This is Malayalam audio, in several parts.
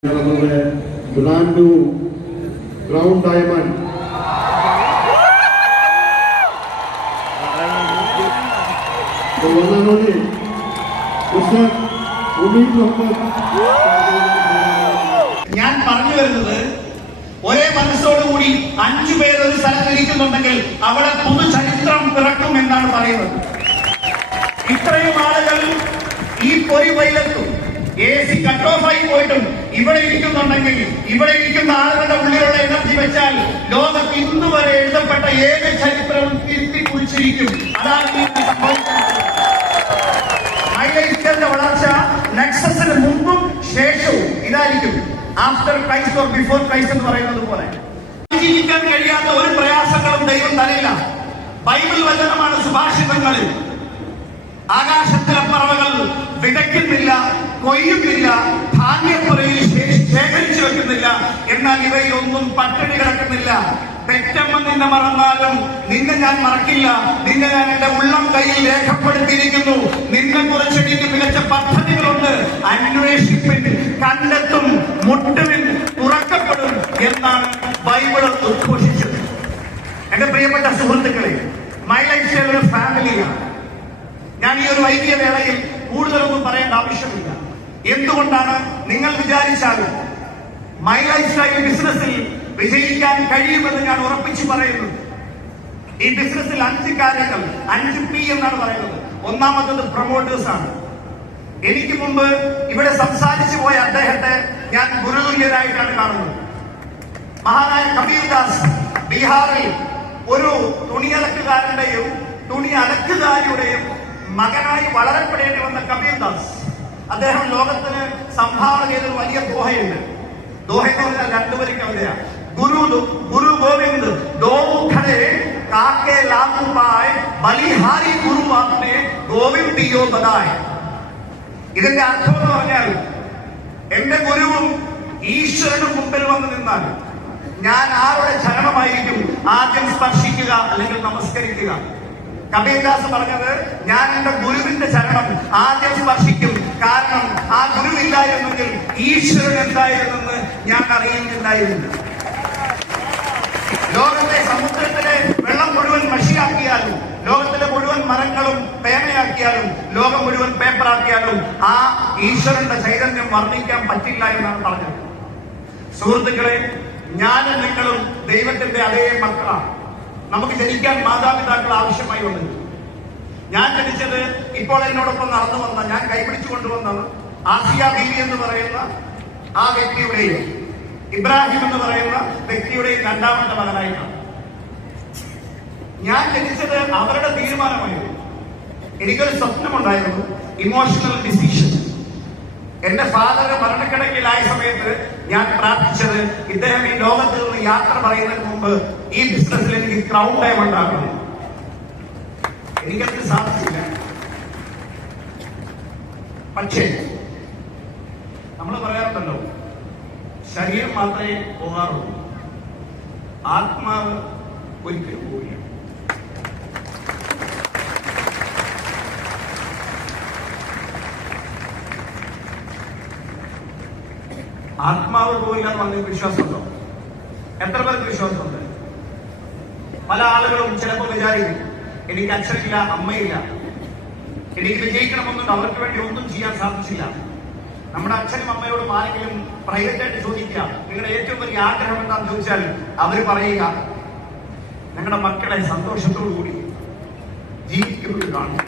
brand new crown diamond. The one and only Mr. Umeed Mohammed. ഞാൻ പറഞ്ഞു വരുന്നത് ഒരേ മനസ്സോടുകൂടി 5 പേർ ഒരു സ്ഥലത്തിരിക്കുന്നുണ്ടെങ്കിൽ അവിടെ പുതുചരിത്രം പിറക്കും എന്നാണ് പറയുന്നത്. ഇത്രയും ആളുകൾ ഈ പൊരി വൈലത്തും AC കട്ട് ഓഫ് ആയി പോയിട്ടും ഇവിടെ ഇരിക്കുന്നുണ്ടെങ്കിൽ ഇവിടെ ഇരിക്കുന്ന ആളുകളുടെ ഉള്ളിലുള്ള എനർജി വെച്ചാൽ ലോകത്ത് ഇന്ന് വരെ എഴുതപ്പെട്ട ഏത് ചരിത്രവും തിരുത്തി കുറിച്ചിരിക്കും. അതാണ് സംഭവിക്കുന്നത്. ഹൈലൈറ്ററിന്റെ വളർച്ച നെക്സസിന് മുമ്പും ശേഷവും ഇതായിരിക്കും. After Christ or before Christ എന്ന് പറയുന്നത് പോലെ ജീവിക്കാൻ കഴിയാത്ത ഒരു പ്രയാസങ്ങളും ദൈവം തരില്ല. ബൈബിൾ വചനമാണ് സുഭാഷിതങ്ങളിൽ. ആകാശത്തിലെ പറവകൾ വിതയ്ക്കുന്നില്ല, കൊയ്യുന്നില്ല, ധാന്യപ്പുരയിൽ ശേഖരിച്ചു വെക്കുന്നില്ല, എന്നാൽ ഇവയിലൊന്നും പട്ടിണി കിടക്കുന്നില്ല. പെറ്റമ്മ നിന്നെ മറന്നാലും നിന്നെ ഞാൻ മറക്കില്ല, നിന്നെ ഞാൻ എന്റെ ഉള്ളം കയ്യിൽ രേഖപ്പെടുത്തിയിരിക്കുന്നു. നിന്നെ കുറിച്ച് എനിക്ക് മികച്ച പദ്ധതികളുണ്ട്. അന്വേഷിപ്പിൻ, കണ്ടെത്തും, മുട്ടുവിൻ, തുറക്കപ്പെടും എന്നാണ് ബൈബിൾ ഉദ്ഘോഷിച്ചത്. എന്റെ പ്രിയപ്പെട്ട സുഹൃത്തുക്കളെ, മൈ ലൈഫ് സ്റ്റൈൽ ഒരു ഫാമിലിയാണ്. ഞാൻ ഈ ഒരു വൈകിയ വേളയിൽ കൂടുതലൊന്നും പറയേണ്ട ആവശ്യമില്ല. എന്തുകൊണ്ടാണ് നിങ്ങൾ വിചാരിച്ചാലും മൈ ലൈഫ് സ്റ്റൈൽ ബിസിനസ്സിൽ വിജയിക്കാൻ കഴിയുമെന്ന് ഞാൻ ഉറപ്പിച്ചു പറയുന്നു. ഈ ബിസിനസ്സിൽ 5 കാര്യങ്ങൾ, 5P എന്നാണ് പറയുന്നത്. ഒന്നാമത്തത് പ്രൊമോട്ടേഴ്സ് ആണ്. എനിക്ക് മുമ്പ് ഇവിടെ സംസാരിച്ചു പോയ അദ്ദേഹത്തെ ഞാൻ ഗുരുതുല്യരായിട്ടാണ് കാണുന്നത്. മഹാനായ കബീർദാസ് ബീഹാറിൽ ഒരു തുണിയലക്കുകാരന്റെയും തുണി അലക്കുകാരിയുടെയും മകനായി വളരപ്പെടേണ്ടി വന്ന കബീർദാസ്, അദ്ദേഹം ലോകത്തിന് സംഭാവന ചെയ്തൊരു വലിയ ദോഹയുണ്ട്. ദോഹ എന്ന് പറഞ്ഞാൽ 2 വരി കവിതയാണ്. ഗുരു ഗോവിന്ദ് ദോ ഖടേ കാക്കെ ലാഖു പായ് ബലിഹാരി ഗുരു ആപ്നെ ഗോവിന്ദ് ദിയോ ബദായ്. ഇതിന്റെ അർത്ഥം എന്ന് പറഞ്ഞാൽ എന്റെ ഗുരുവും ഈശ്വരനും മുമ്പിൽ വന്ന് നിന്നാൽ ഞാൻ ആരുടെ ചരണമായിരിക്കും ആദ്യം സ്പർശിക്കുക അല്ലെങ്കിൽ നമസ്കരിക്കുക. കബീർദാസ് പറഞ്ഞത്, ഞാൻ എന്റെ ഗുരുവിന്റെ ചരണം ആദ്യം സ്പർശിക്കും. കാരണം ആ ഗുരുവില്ലായിരുന്നെങ്കിൽ ഈശ്വരൻ എന്തായിരുന്നെന്ന് ഞാൻ അറിയുന്നില്ലായിരുന്നു. ലോകത്തെ സമുദ്രത്തിലെ വെള്ളം മുഴുവൻ മഷിയാക്കിയാലും, ലോകത്തിലെ മുഴുവൻ മരങ്ങളും പേനയാക്കിയാലും, ലോകം മുഴുവൻ പേപ്പറാക്കിയാലും ആ ഈശ്വരന്റെ ചൈതന്യം വർണ്ണിക്കാൻ പറ്റില്ല എന്നാണ് പറഞ്ഞത്. സുഹൃത്തുക്കളെ, ഞാനും നിങ്ങളും ദൈവത്തിന്റെ അതേ മക്കളാണ്. നമുക്ക് ജനിക്കാൻ മാതാപിതാക്കൾ ആവശ്യമായി വന്നത്. ഞാൻ ജനിച്ചത് ഇപ്പോൾ എന്നോടൊപ്പം നടന്നു വന്ന, ഞാൻ കൈപിടിച്ചു കൊണ്ടുവന്നത് ആസിയ ബീവി എന്ന് പറയുന്ന ആ വ്യക്തിയുടെയും ഇബ്രാഹിം എന്ന് പറയുന്ന വ്യക്തിയുടെയും 2ാമത്തെ മകനായിട്ടാണ്. ഞാൻ ജനിച്ചത് അവരുടെ തീരുമാനമായിരുന്നു. എനിക്കൊരു സ്വപ്നമുണ്ടായിരുന്നു, ഇമോഷണൽ ഡിസിഷൻ. എന്റെ ഫാദർ മരണക്കിടക്കിലായ സമയത്ത് ഞാൻ പ്രാർത്ഥിച്ചത്, ഇദ്ദേഹം ഈ ലോകത്ത് നിന്ന് യാത്ര പറയുന്നതിന് മുമ്പ് ഈ ബിസിനസ്സിൽ എനിക്ക് ക്രൗൺ ഡയമണ്ട് ആക്കണം. എനിക്കത് സാധിച്ചില്ല. പക്ഷേ നമ്മൾ പറയാറുണ്ടല്ലോ, ശരീരം മാത്രമേ പോകാറുള്ളൂ, ആത്മാവ് ഒരിക്കലും പോവില്ല. ആത്മാവ് പോയില്ല എന്ന് പറഞ്ഞ വിശ്വാസമുണ്ടോ? എത്ര പേർക്ക് വിശ്വാസമുണ്ട്? പല ആളുകളും ചിലപ്പോൾ വിചാരിക്കും, എനിക്ക് അച്ഛനില്ല, അമ്മയില്ല, എനിക്ക് വിജയിക്കണമെന്നുണ്ട്, അവർക്ക് വേണ്ടി ഒന്നും ചെയ്യാൻ സാധിച്ചില്ല. നമ്മുടെ അച്ഛനും അമ്മയോടും ആരെങ്കിലും പ്രൈവറ്റ് ആയിട്ട് ചോദിക്കുക, നിങ്ങളുടെ ഏറ്റവും വലിയ ആഗ്രഹം എന്താണെന്ന് ചോദിച്ചാൽ അവർ പറയുക, ഞങ്ങളുടെ മക്കളെ സന്തോഷത്തോടു കൂടി ജീവിക്കുന്നത് കാണും.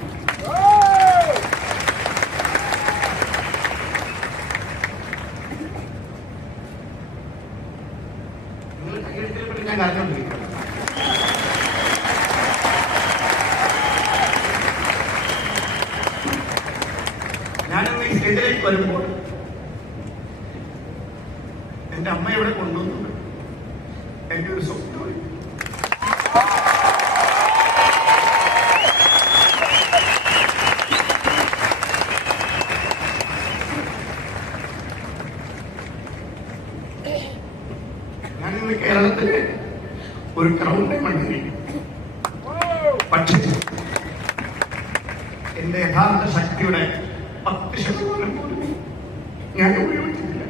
ഞാൻ കരഞ്ഞോണ്ടിരിക്കുന്നു. ഞാനിന്ന് ഈ സ്റ്റേജിലേക്ക് വരുമ്പോൾ എന്റെ അമ്മ ഇവിടെ കൊണ്ടുവന്നു. എന്റെ ഒരു സ്വപ്നം, ഞാനിന്ന് കേരളത്തിലെ ഒരു ക്രൗൺ ഡയമണ്ട്. പക്ഷേ എന്റെ യഥാർത്ഥ ശക്തിയുടെ 10% പോലും ഞാൻ ഉപയോഗിച്ചിട്ടില്ല.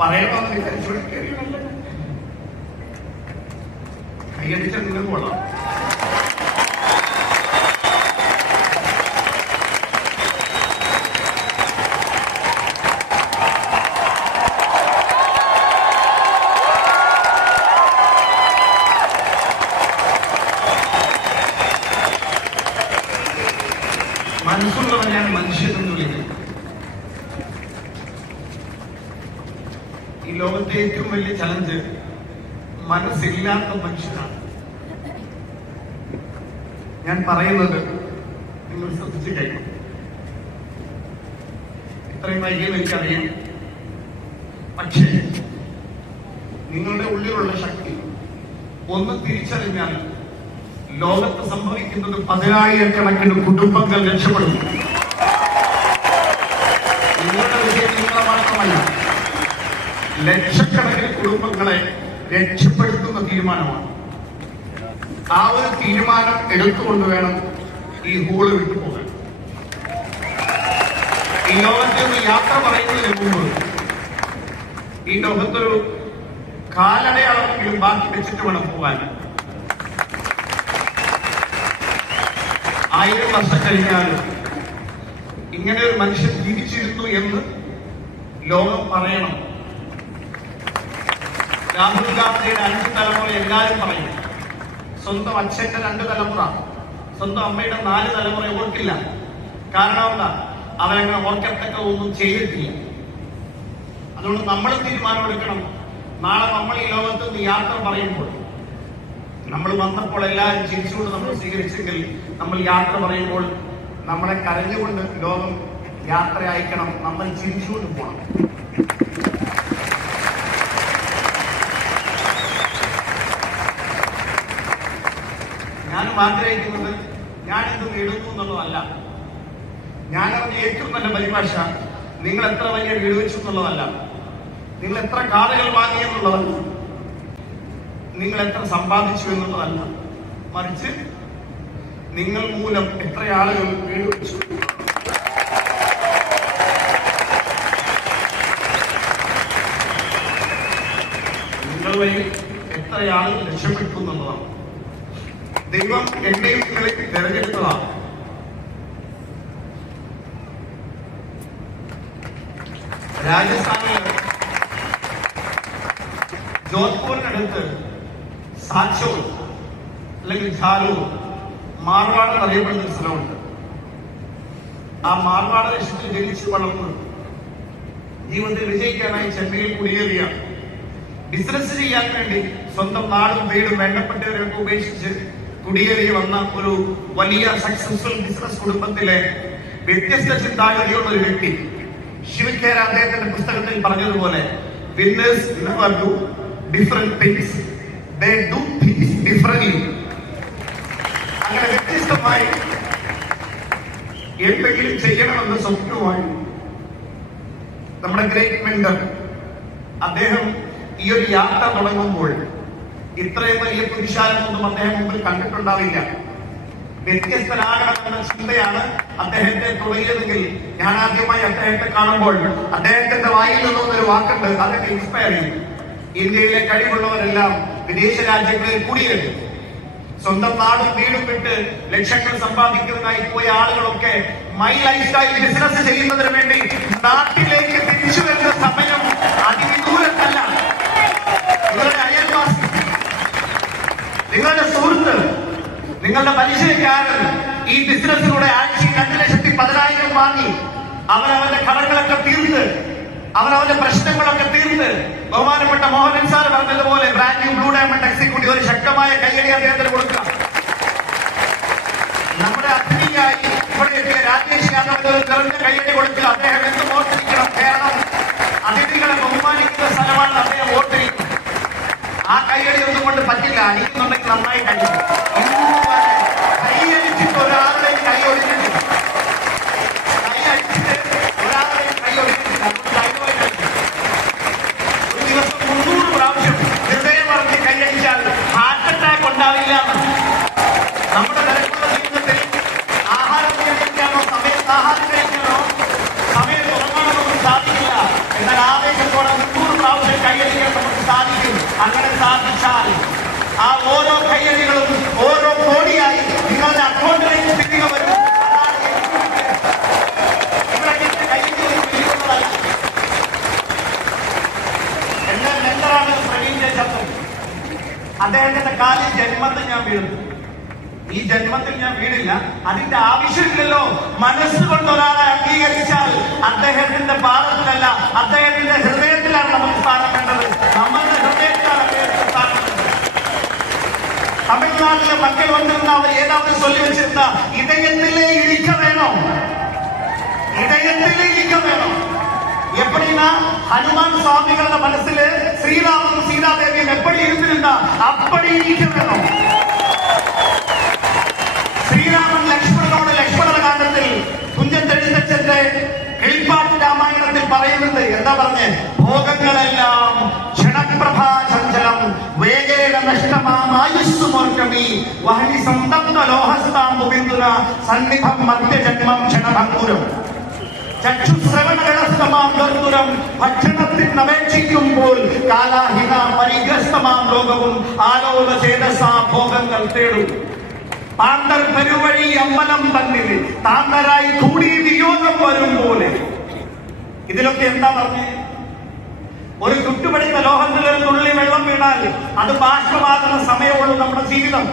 പറയണമെന്ന് വിചാരിച്ചു കയറിയതല്ല. കൈയടിച്ച നിങ്ങൾക്ക് കൊള്ളാം. മനസ്സുള്ളവരെയാണ് മനുഷ്യരെന്ന് വിളിക്കുന്നത്. ഈ ലോകത്തെ ഏറ്റവും വലിയ ചലഞ്ച് മനസ്സില്ലാത്ത മനുഷ്യനാണ്. ഞാൻ പറയുന്നത് നിങ്ങൾ ശ്രദ്ധിച്ചു കഴിയും. ഇത്രയും വൈകിയെന്ന് എനിക്കറിയാം. പക്ഷേ നിങ്ങളുടെ ഉള്ളിലുള്ള ശക്തി ഒന്ന് തിരിച്ചറിഞ്ഞാൽ ലോകത്ത് സംഭവിക്കുന്നത് 10,000-കണക്കിന് കുടുംബങ്ങൾ രക്ഷപ്പെടും. നിങ്ങളുടെ വിഷയം നിങ്ങളെ മാത്രമല്ല, ലക്ഷക്കണക്കിന് കുടുംബങ്ങളെ രക്ഷപ്പെടുത്തുന്ന തീരുമാനമാണ്. ആ ഒരു തീരുമാനം എടുത്തുകൊണ്ട് വേണം ഈ ഹോള് വിട്ടുപോകാൻ. ഈ ലോകത്തെ ഒന്ന് യാത്ര പറയുന്നതിന് മുമ്പ് ഈ ലോകത്തൊരു കാലടയാളമെങ്കിലും ബാക്കി വെച്ചിട്ട് വേണം പോകാൻ. 1000 വർഷം കഴിഞ്ഞാലും ഇങ്ങനെ ഒരു മനുഷ്യൻ ജീവിച്ചിരുന്നു എന്ന് ലോകം പറയണം. രാഹുൽ ഗാന്ധിയുടെ 5 തലമുറ എല്ലാവരും പറയും. സ്വന്തം അച്ഛന്റെ 2 തലമുറ, സ്വന്തം അമ്മയുടെ 4 തലമുറ ഓർക്കില്ല. കാരണം എന്താ? അവരങ്ങനെ ഓർക്കത്തക്ക ഒന്നും ചെയ്തിട്ടില്ല. അതുകൊണ്ട് നമ്മൾ തീരുമാനമെടുക്കണം. നാളെ നമ്മൾ ഈ ലോകത്ത് നിന്ന് യാത്ര പറയുമ്പോൾ, നമ്മൾ വന്നപ്പോൾ എല്ലാവരും ചിരിച്ചുകൊണ്ട് നമ്മൾ സ്വീകരിച്ചെങ്കിൽ, നമ്മൾ യാത്ര പറയുമ്പോൾ നമ്മളെ കരഞ്ഞുകൊണ്ട് ലോകം യാത്ര അയക്കണം. നമ്മൾ ചിരിച്ചുകൊണ്ട് പോകണം. ഞാനും ആഗ്രഹിക്കുന്നത് ഞാനിത് നേടുന്നു എന്നുള്ളതല്ല. ഞാനറിഞ്ഞ ഏറ്റവും നല്ല പരിഭാഷ നിങ്ങൾ എത്ര വലിയ വീട് വെച്ചു എന്നുള്ളതല്ല, നിങ്ങൾ എത്ര കാറുകൾ വാങ്ങി എന്നുള്ളതല്ല, നിങ്ങൾ എത്ര സമ്പാദിച്ചു എന്നുള്ളതല്ല, മറിച്ച് നിങ്ങൾ മൂലം എത്ര ആളുകൾ വീട് വെച്ചു, നിങ്ങൾ വഴി എത്ര ആളുകൾ രക്ഷപ്പെട്ടു എന്നുള്ളതാണ്. ദൈവം എന്നെയും നിങ്ങളെ തെരഞ്ഞെടുത്തതാണ്. രാജസ്ഥാനില് ജോധ്പൂരിനടുത്ത് സാച്ചോർ അല്ലെങ്കിൽ ഝാലൂർ മാർവാഡ് എന്നറിയപ്പെടുന്ന ഒരു സ്ഥലമുണ്ട്. ആ മാർവാഡ് ദേശത്തിൽ ജനിച്ച് വളർന്ന് ജീവിതത്തിൽ വിജയിക്കാനായി ചെന്നൈയിൽ കുടിയേറിയ, ബിസിനസ് ചെയ്യാൻ വേണ്ടി സ്വന്തം നാടും വീടും വേണ്ടപ്പെട്ടവരൊക്കെ ഉപേക്ഷിച്ച് കുടിയേറി വന്ന ഒരു വലിയ സക്സസ്ഫുൾ ബിസിനസ് കുടുംബത്തിലെ വ്യത്യസ്ത ചിന്താഗതിയുള്ള ഒരു വ്യക്തി. ശിവഖേര അദ്ദേഹത്തിന്റെ പുസ്തകത്തിൽ പറഞ്ഞതുപോലെ, winners never do different things, they do things differently. അങ്ങനെ വ്യത്യസ്തമായി എന്തെങ്കിലും ചെയ്യണമെന്ന് സ്വപ്നമായി നമ്മുടെ ഗ്രേറ്റ് മെന്റർ അദ്ദേഹം ഈ ഒരു യാത്ര തുടങ്ങുമ്പോൾ ഇത്രയും വലിയ പുരുഷാരമൊന്നും അദ്ദേഹം മുമ്പിൽ കണ്ടിട്ടുണ്ടാവില്ല. വ്യത്യസ്തനാകണമെന്ന ചിന്തയാണ് അദ്ദേഹത്തെ തുടങ്ങിയതെങ്കിൽ, ഞാൻ ആദ്യമായി അദ്ദേഹത്തെ കാണുമ്പോൾ അദ്ദേഹത്തിന്റെ വായിൽ നിന്നൊരു വാക്കുണ്ട്, അതൊക്കെ ഇൻസ്പയർ ചെയ്യും. ഇന്ത്യയിലെ കഴിവുള്ളവരെല്ലാം വിദേശ രാജ്യങ്ങളിൽ കുടിയേറി സ്വന്തം നാടും വീടും വിട്ട് ലക്ഷങ്ങൾ സമ്പാദിക്കുന്നതിനായി പോയ ആളുകളൊക്കെ മൈ ലൈഫ് സ്റ്റൈൽ ബിസിനസ് ചെയ്യുന്നതിന് വേണ്ടി നാട്ടിലേക്ക് തിരിച്ചു വരുന്ന സമയം അതിവിദൂരത്തല്ല. നിങ്ങളുടെ അയൽവാസി, നിങ്ങളുടെ സുഹൃത്ത്, നിങ്ങളുടെ പരിചയക്കാരൻ ഈ ബിസിനസ്സിലൂടെ ആഴ്ചയിൽ 2,10,000 വാങ്ങി അവനവന്റെ കടങ്ങളൊക്കെ തീർത്ത്, അവനവന്റെ പ്രശ്നങ്ങളൊക്കെ തീർത്ത്, ബഹുമാനപ്പെട്ട മോഹനൻ സാർ പറഞ്ഞതുപോലെ brand new blue diamond executive ഒരു ശക്തമായ കയ്യടി അദ്ദേഹത്തിന് കൊടുക്കുക. നമ്മുടെ അതിഥിയായി ഇവിടെ എത്തിയ രാജേഷ് യാദവ് ഒരു നിറഞ്ഞ കയ്യടി കൊടുക്കുക. അദ്ദേഹം എന്ത് ഓർത്തിരിക്കണം? കാരണം അതിഥികളെ ബഹുമാനിക്കുന്ന സ്ഥലമാണ് അദ്ദേഹം ഓർത്തിരിക്കുന്നത്. ആ കയ്യടി ഒന്നും കൊണ്ട് പറ്റില്ല. അടിക്കുന്നുണ്ടെങ്കിൽ നന്നായി കഴിയും. കൈയടിച്ചിട്ട് ഒരാളുടെയും കൈ ഒഴിഞ്ഞിട്ടില്ല. കൈയടിച്ചിട്ട് ഒരാളുടെയും കൈ ഒഴിഞ്ഞിട്ടില്ല. ഒരു ദിവസം 300 പ്രാവശ്യം ഹൃദയം പറഞ്ഞ് കൈയടിച്ചാൽ ഹാർട്ട് അറ്റാക്ക് ഉണ്ടാവില്ല. നമ്മുടെ നിരക്കുള്ള ജീവിതത്തിൽ ആഹാരം കഴിക്കാനോ സമയത്ത് ആഹാരം കഴിക്കാനോ സമയത്ത് ഉറങ്ങാനൊന്നും സാധിക്കില്ല. എന്നാൽ ആവേശത്തോടെ 300 ഈ ജന്മത്തിൽ ഞാൻ വീണില്ല, അതിന്റെ ആവശ്യമില്ലല്ലോ. മനസ്സുകൊണ്ട് ഒരാളെ അംഗീകരിച്ചാൽ അദ്ദേഹത്തിന്റെ പാദത്തിലല്ല, അദ്ദേഹത്തിന്റെ ഹൃദയത്തിലാണ് നമുക്ക് സ്ഥാനം വേണ്ടത്. നമ്മളുടെ ഹൃദയത്തിലാണ് അദ്ദേഹത്തിന് സ്ഥാനം വേണ്ടത്. തമിഴ്നാട്ടിലെ മക്കൾ വന്നിരുന്ന അവർ ഏതാവത് ചൊല്ലി വെച്ചിരുന്ന ഇടയത്തിലെ ഇരിക്ക വേണോ, ഇടയത്തിലെ ഇരിക്ക വേണം. எப்படின்னா ஹனுமான் சுவாமிகளோட மனசுல ஸ்ரீராமனும் சீதாதேவியும் எப்படி இருந்திருந்தா அப்படி இருக்க வேணும். ஸ்ரீராமன் ലക്ഷ്മണനോട് ലക്ഷ്മണ കാണ്ഡത്തിൽ കുഞ്ചത്തെഴുത്തച്ഛന്റെ കിളിപ്പാട്ട് രാമായണത്തിൽ പറയുന്നുണ്ട്. എന്താ പറഞ്ഞേ? ഭോഗങ്ങളെല്ലാം ക്ഷണപ്രഭാചഞ്ചലം വേഗേണ നഷ്ടമായുസ്സുമോർക്കമി വഹനി സന്തപ്ത ലോഹസ്താംബുബിന്ദുന സന്നിധം മധ്യജന്മം ക്ഷണഭംഗുരം ചക്ഷുശ്രവണകളസ്തമാം ദർദുരം ഭക്ഷണത്തിനപേക്ഷിക്കുമ്പോൾ കാലാഹിത പരിഗ്രസ്തമാം ലോകവും ആലോക ചേതസാ ഭോഗങ്ങൾ തേടും. പാന്തർ പെരുവഴി അമ്പലം തന്നിൽ താന്തരായി കൂടി വിയോഗം വരും പോലെ. ഇതിലൊക്കെ എന്താ പറഞ്ഞേ? ഒരു ചുട്ടുപടിച്ച ലോഹത്തിൽ ഒരു തുള്ളി വെള്ളം വീണാൽ അത് ബാഷ്പമാകുന്ന സമയമുള്ളൂ നമ്മുടെ ജീവിതം.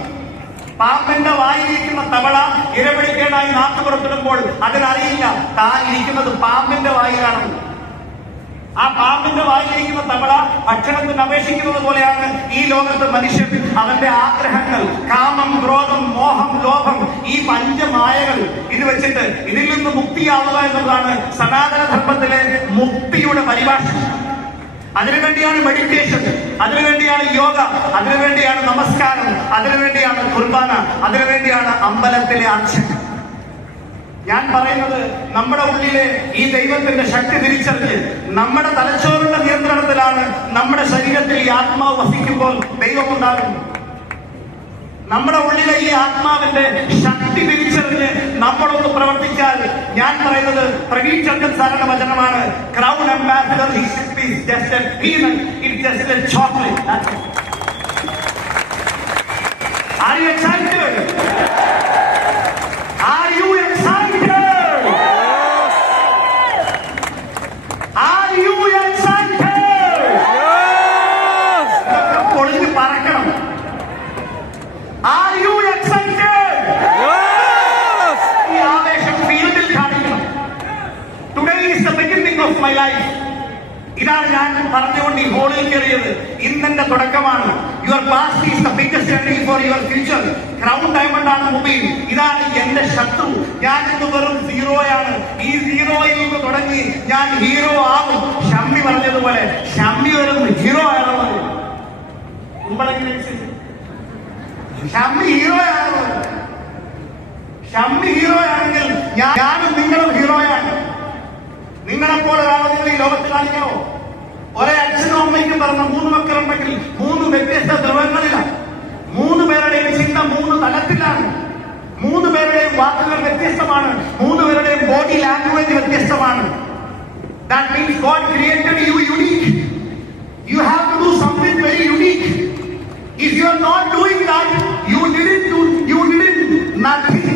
പാമ്പിന്റെ വായിരിക്കുന്ന തവള ഇരപിടിക്കേണ്ടായി നാട്ടു പുറത്തിടുമ്പോൾ അതിനറിയില്ല താൻ ഇരിക്കുന്നത് പാമ്പിന്റെ വായിലാണ്. ആ പാമ്പിന്റെ വായിലിരിക്കുന്ന തവള ഭക്ഷണത്തിന് അപേക്ഷിക്കുന്നത് പോലെയാണ് ഈ ലോകത്ത് മനുഷ്യൻ അവന്റെ ആഗ്രഹങ്ങൾ, കാമം, ക്രോധം, മോഹം, ലോഭം, ഈ പഞ്ചമായകൾ ഇത് വെച്ചിട്ട് ഇതിൽ നിന്ന് മുക്തിയാവുക എന്നുള്ളതാണ് സനാതന ധർമ്മത്തിലെ മുക്തിയുടെ പരിഭാഷ. അതിനുവേണ്ടിയാണ് മെഡിറ്റേഷൻ, അതിനുവേണ്ടിയാണ് യോഗ, അതിനുവേണ്ടിയാണ് നമസ്കാരം, അതിനുവേണ്ടിയാണ് കുർബാന, അതിനുവേണ്ടിയാണ് അമ്പലത്തിലെ അർച്ചന. ഞാൻ പറയുന്നത് നമ്മുടെ ഉള്ളിലെ ഈ ദൈവത്തിന്റെ ശക്തി തിരിച്ചറിഞ്ഞ് നമ്മുടെ തലച്ചോറിന്റെ നിയന്ത്രണത്തിലാണ് നമ്മുടെ ശരീരത്തിൽ ഈ ആത്മാവ് വസിക്കുമ്പോൾ ദൈവം ഉണ്ടാകുന്നു. നമ്മുടെ ഉള്ളിലെ ഈ ആത്മാവിന്റെ ശക്തി തിരിച്ചറിഞ്ഞ് നമ്മളൊന്ന് പ്രവർത്തിച്ചാൽ, ഞാൻ പറയുന്നത് പ്രവീൺ ചന്ദ്രൻ സാറിന്റെ വചനമാണ്, crown ambassador just a peanut, it's just a chocolate. Are you excited? Are you excited? Yes. Are you excited? Yes. പൊളിഞ്ഞ് പറക്കണം. Are you excited? Yes. ഈ ആവേശം ഫീൽഡിൽ കാണിക്കണം. Today is the beginning of my life. ഇതാണ് ഞാൻ പറഞ്ഞുകൊണ്ട് ഈ ഹോളിൽ കയറിയത്. ഇന്നെന്റെ തുടക്കമാണ്. Your past is the biggest journey for your future. Crown diamond ആണ് മൊബൈൽ. ഇതാണ് എന്റെ ശത്രു. ഞാൻ ഇന്ന് വെറും സീറോയാണ്. ഈ സീറോയിൽ നിന്ന് തുടങ്ങി ഞാൻ ഹീറോ ആകും. ഷമ്മി പറഞ്ഞതുപോലെ ഷമ്മി വെറും ഹീറോ ആണെന്ന് ഷമ്മി ഹീറോ ആണ്. ഷമ്മി ഹീറോ ആണെങ്കിൽ ഞാനും നിങ്ങളും ഹീറോയാണ്. നിങ്ങളെപ്പോലെ ഒരാളെ നിങ്ങൾ ഈ ലോകത്ത് കാണിക്കാവോ? ഒരേ അച്ഛനും അമ്മയ്ക്കും പറഞ്ഞ 3 മക്കളുണ്ടെങ്കിൽ 3 വ്യത്യസ്ത ധ്രുവങ്ങളിലാണ്. 3 പേരുടെയും ചിന്ത 3 തലത്തിലാണ്. 3 പേരുടെയും വാക്കുകൾ വ്യത്യസ്തമാണ്. 3 പേരുടെയും ബോഡി ലാംഗ്വേജ് വ്യത്യസ്തമാണ്. That means God created you unique. You have to do something very unique. If you are not doing that, you didn't nothing.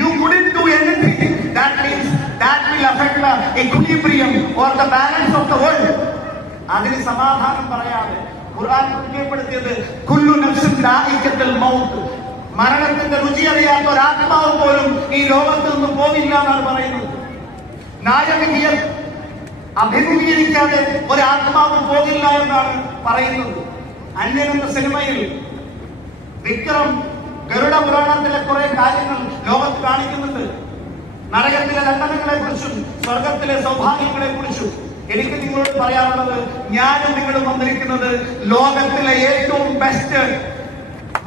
You couldn't do anything. That means that will affect the equilibrium or the balance of the world. അതിന് സമാധാനം പറയാതെ ഖുർആൻ പരിചയപ്പെടുത്തിയത് കുല്ലു നഫ്സിൻ ദാഇഖത്തുൽ മൗത്ത്. മരണത്തിന്റെ രുചി അറിയാത്ത ഒരാത്മാവ് പോലും ഈ ലോകത്ത് നിന്ന് പോവില്ല എന്നാണ് പറയുന്നത്. നായകീയ അഭിമുഖീകരിക്കാതെ ഒരാത്മാവ് പോകില്ല എന്നാണ് പറയുന്നത്. അന്യൻ എന്ന സിനിമയിൽ വിക്രം ഗരുഡ പുരാണത്തിലെ കുറെ കാര്യങ്ങൾ ലോകത്ത് കാണിക്കുന്നുണ്ട്. നരകത്തിലെ ദണ്ഡനങ്ങളെ കുറിച്ചും സ്വർഗത്തിലെ സൗഭാഗ്യങ്ങളെ കുറിച്ചും. എനിക്ക് നിങ്ങളോട് പറയാനുള്ളത്, ഞാനും നിങ്ങളും വന്നിരിക്കുന്നത് ലോകത്തിലെ ഏറ്റവും ബെസ്റ്റ്,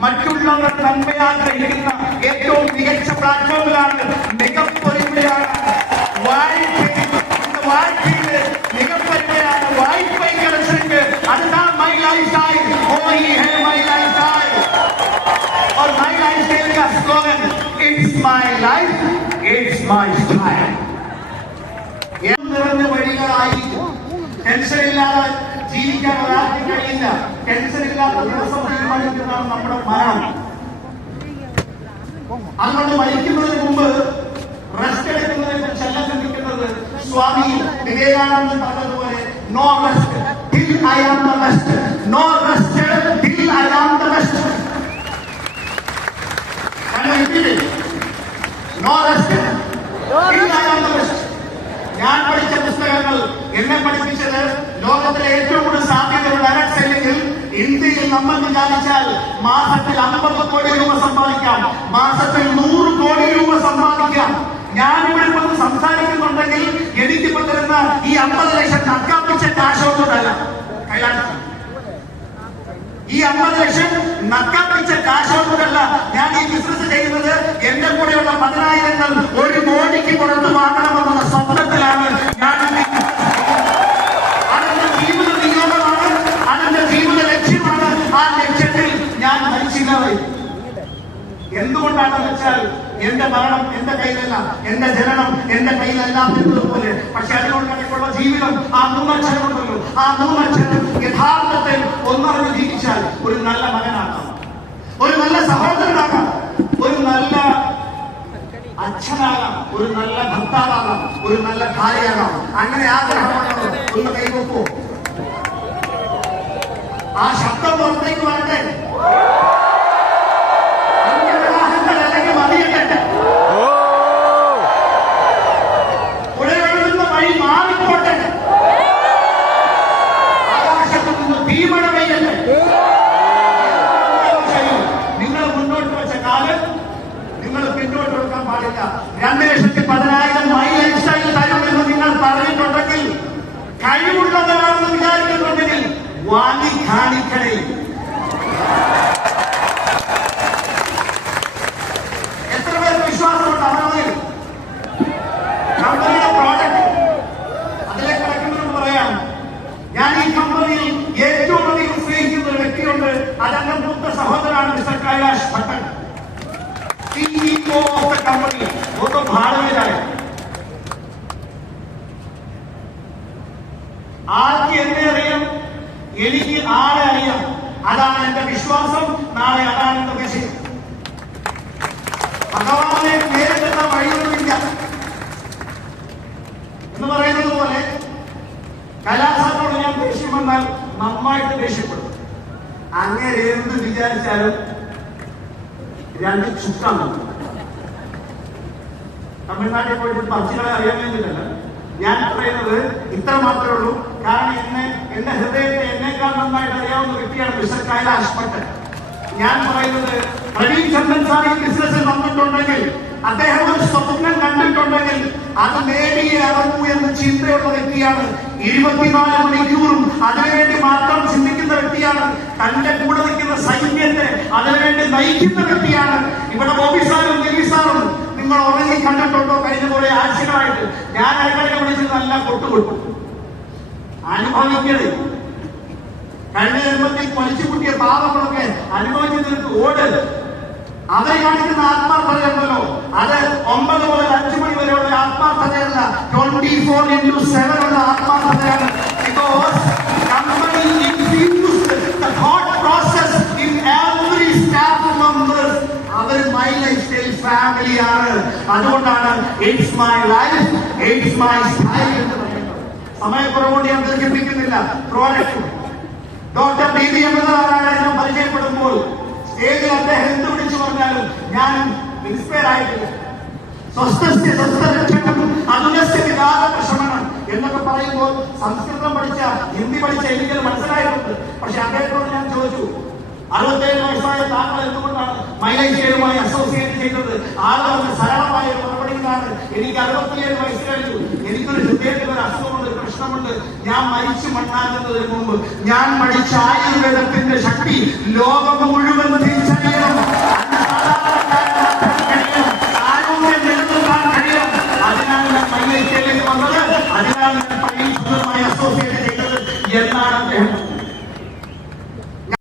മറ്റുള്ളവർ നന്മയാഗ്രഹിക്കുന്ന ഏറ്റവും മികച്ച പ്ലാറ്റ്ഫോമിലാണ്. മികപ്പൊരുമയാണ് വായ്പയില് മികപ്പൊരുമയാണ് വായ്പൈ കളച്ചിട്ട്. അതുതാണ് my life style. My life style और my lifestyle का slogan, it's my life, it's my style. നിറഞ്ഞ വഴികളായി ടെൻഷൻ ഇല്ലാതെ ജീവിക്കാൻ ഒരാൾക്കും കഴിയില്ല. ടെൻഷൻ ഇല്ലാത്ത ദിവസം തീരുമാനിക്കുന്നതാണ് നമ്മുടെ മരണം. അതുകൊണ്ട് മരിക്കുന്നതിന് മുമ്പ് റെസ്റ്റ് എടുക്കുന്നതിനെ കുറിച്ചല്ല ചിന്തിക്കുന്നത്. സ്വാമി വിവേകാനന്ദൻ പറഞ്ഞതുപോലെ, no rest till I am the best, no rest till I am the best. No rest. ഞാൻ പഠിച്ച പുസ്തകങ്ങൾ എന്നെ പഠിപ്പിച്ചത് ലോകത്തിലെ ഏറ്റവും കൂടുതൽ സാധ്യതയുള്ള ഡയറക്ട് സെല്ലിംഗിൽ ഇന്ത്യയിൽ നമ്മൾ വിചാരിച്ചാൽ മാസത്തിൽ 50 കോടി രൂപ സമ്പാദിക്കാം, മാസത്തിൽ 100 കോടി രൂപ സമ്പാദിക്കാം. ഞാനിവിടെ വന്ന് സംസാരിക്കുന്നുണ്ടെങ്കിൽ എനിക്കിപ്പോ തരുന്ന ഈ 50 ലക്ഷം നക്കാപ്പിച്ച കാശോട്ടല്ല കൈലാസം. ഈ 50 ലക്ഷം നക്കാപ്പിച്ച കാശോട്ടല്ല. ഞാൻ ഈ ബിസിനസ് ചെയ്യുന്നത് എന്റെ കൂടെയുള്ള 10,000ങ്ങൾ 1 കോടിക്ക് പുറത്ത് വാങ്ങണമെന്നുള്ള സ്വപ്നത്തിലാണ് ഞാൻ. അതെന്റെ ജീവിത നിയോഗമാണ്, അതെന്റെ ജീവിത ലക്ഷ്യമാണ്. ആ ലക്ഷ്യത്തിൽ ഞാൻ മരിച്ചില്ലാതെ. എന്തുകൊണ്ടാണെന്ന് വെച്ചാൽ എന്റെ മരണം എന്റെ കയ്യിലല്ല, എന്റെ ജനനം എന്റെ കയ്യിലല്ല എന്നതുപോലെ. പക്ഷെ അതുകൊണ്ടുള്ള ജീവിതം, ആ 3 അക്ഷരമുണ്ടല്ലോ, ആ 3 അക്ഷരം യഥാർത്ഥത്തിൽ ഒന്നറിഞ്ഞ് ജീവിച്ചാൽ ഒരു നല്ല മകനാകാം, ഒരു നല്ല സഹോദരനാകാം, ഒരു നല്ല അച്ഛനാകാം, ഒരു നല്ല ഭർത്താവാകാം, ഒരു നല്ല ഭാര്യയാകാം. അങ്ങനെ ആഗ്രഹമാണോ? ഒന്ന് കൈവെക്കോ. ആ ശബ്ദം പുറത്തേക്ക് വരട്ടെ. അല്ലെങ്കിൽ മതിയട്ടെ. ഉടനെടുക്കുന്ന വഴി മാറിപ്പോട്ടെ. ആകാശത്ത് നിന്ന് തീമഴ പെയ്യട്ടെ. നിങ്ങൾ മുന്നോട്ട് വെച്ച കാലം നിങ്ങൾ പിന്നോട്ട് വെക്കാൻ പാടില്ല. 2,10,000 മൈൽ ലൈഫ് സ്റ്റൈൽ തരുമെന്ന് നിങ്ങൾ പറഞ്ഞിട്ടുണ്ടെങ്കിൽ, കഴിവുള്ളവരാണെന്ന് വിചാരിക്കുന്നുണ്ടെങ്കിൽ വാങ്ങി കാണിക്കണേ. എത്ര പേർക്ക് വിശ്വാസമുണ്ട് അവരവരിൽ? കമ്പനിയുടെ പ്രോഡക്റ്റ് അതിലേക്ക് കിടക്കുന്നതെന്ന് പറയാം. ഞാൻ ഈ കമ്പനിയിൽ ഏറ്റവും അധികം സ്നേഹിക്കുന്ന ഒരു വ്യക്തിയുണ്ട്. അതെന്റെ മൂത്ത സഹോദരനാണ് mister Kailash Bhattan, CEO of the company. वो तो भाड़ में जाए. ആർക്ക് എന്നെ അറിയാം, എനിക്ക് ആരെ അറിയാം. അതാണ് എന്റെ വിശ്വാസം. നാളെ അതാണ് എന്റെ വിഷയം. ഭഗവാനെ നേരിടുന്ന വഴിയൊന്നുമില്ല എന്ന് പറയുന്നത് പോലെ കലാസാറിനോട് ഞാൻ ദേഷ്യം വന്നാൽ നന്നായിട്ട് ദേഷ്യപ്പെടും. അങ്ങനെ എന്ത് വിചാരിച്ചാലും 2 ചുക്കാണ്. തമിഴ്നാട്ടിൽ പോയിട്ട് പറിച്ചുകളെ അറിയാൻ വേണ്ടിയിട്ടല്ല ഞാൻ പറയുന്നത്, ഇത്ര മാത്രമേ ഉള്ളൂ. കാരണം എന്റെ ഹൃദയത്തെ എന്നേക്കാൾ നന്നായിട്ട് അറിയാവുന്ന വ്യക്തിയാണ് മിസ്റ്റർ കൈലാഷ് ഭട്ടൻ. ഞാൻ പറയുന്നത്, പ്രവീൺ ചന്ദ്രൻ സാർ ഈ ബിസിനസ്സിൽ വന്നിട്ടുണ്ടെങ്കിൽ, അദ്ദേഹം ഒരു സ്വപ്നം കണ്ടിട്ടുണ്ടെങ്കിൽ അത് നേടിയേ ഇറങ്ങൂ എന്ന ചിന്തയുള്ള വ്യക്തിയാണ്. 24 മണിക്കൂറും അതിനുവേണ്ടി മാത്രം ചിന്തിക്കുന്ന വ്യക്തിയാണ്. തന്റെ കൂടെ നിൽക്കുന്ന സൈന്യത്തെ അതിനുവേണ്ടി നയിക്കുന്ന വ്യക്തിയാണ്. ഇവിടെ ബോബി സാറും രവി സാറും നിങ്ങൾ ഉറങ്ങി കണ്ടിട്ടുണ്ടോ? കഴിഞ്ഞ കുറെ ആഴ്ചകളായിട്ട് ഞാൻ ഇടയ്ക്കിടയ്ക്ക് വിളിച്ച് നല്ല കൊട്ടുകൊട്ടു അനുഭവിക്കണേ. കഴിഞ്ഞ ജന്മത്തിൽ പൊലിച്ചുകൂട്ടിയ പാപങ്ങളൊക്കെ അനുഭവിച്ചു നിനക്ക് ഓട്. അവരെ കാണിക്കുന്ന ആത്മാർത്ഥതയുണ്ടല്ലോ, അത് 9 മുതൽ 5 മണി വരെയുള്ള ആത്മാർത്ഥതയല്ല, 24/7 ഉള്ള ആത്മാർത്ഥതയാണ്. Because company infused the thought process in every staff members. അവർ മൈ ലൈഫ് സ്റ്റൈൽ ഫാമിലിയാണ്. അതുകൊണ്ടാണ് it's my life, it's my style എന്ന് പറയുന്നത്. സമയക്കുറവുകൊണ്ട് ഞാൻ ദീർഘിപ്പിക്കുന്നില്ല. പ്രോഡക്റ്റ് ഡോക്ടർ DV എന്നതാണ് പരിചയപ്പെടുമ്പോൾ സ്റ്റേജിൽ അദ്ദേഹം എന്ത് വിളിച്ചു പറഞ്ഞാലും ഞാൻ ഇൻസ്പയർ ആയിട്ടില്ല. സ്വസ്ഥസ്യ സ്വസ്ഥരക്ഷണം അതുലസ്യ വികാരപ്രശമനം എന്നൊക്കെ പറയുമ്പോൾ സംസ്കൃതം പഠിച്ച, ഹിന്ദി പഠിച്ച എനിക്കത് മനസ്സിലായിട്ടുണ്ട്. പക്ഷെ അദ്ദേഹത്തോട് ഞാൻ ചോദിച്ചു, 67 വയസ്സായ താങ്കൾ എന്തുകൊണ്ടാണ് മൈ ലൈഫ് സ്റ്റൈലുമായി അസോസിയേറ്റ് ചെയ്തത്? ആളുകൾ സരളമായ ഒരു മറുപടി ഇതാണ്, എനിക്ക് 67 വയസ്സ് കഴിഞ്ഞു, എനിക്കൊരു ഹൃദയത്തിൽ ഒരു അസുഖമുണ്ട്, ഒരു പ്രശ്നമുണ്ട്. ഞാൻ മരിച്ചു മണ്ണാകുന്നതിന് മുമ്പ് ഞാൻ പഠിച്ച ആയുർവേദത്തിന്റെ ശക്തി ലോകം മുഴുവൻ